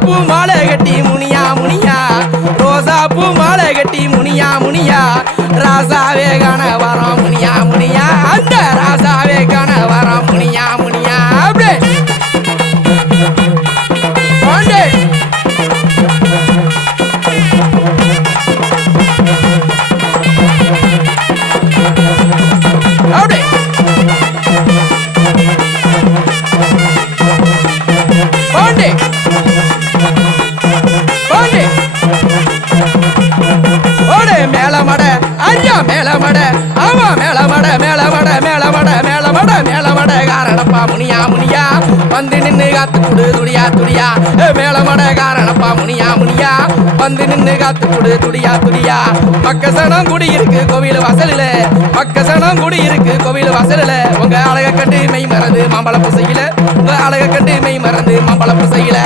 பூ மாலை கட்டி முனியா முனியா ரோசா பூ மாலை கட்டி முனியா முனியா ராசாவே காண வரோம் முனியா முனியா அந்த ராசாவே காண வரோம் முனியா முனியா அப்படியே மேலமட ஐயா மேலமட ஆமா மேலமட மேலமட மேலமட மேலமட மேலமட காரணப்பா முனியா முனியா வந்து நின்னு காத்து குடு துடியா துடியா மேலமட காரணப்பா முனியா முனியா வந்து நின்னு காத்து குடு துடியா துடியா பக்கசனம் குடி இருக்கு கோவில் வாசலில பக்கசனம் குடி இருக்கு கோவில் வாசலில உங்க அழக கண்டு மெய் மறந்து மாம்பழ பூசையில உங்க அழக கண்டு மெய் மறந்து மாம்பழ பூசையில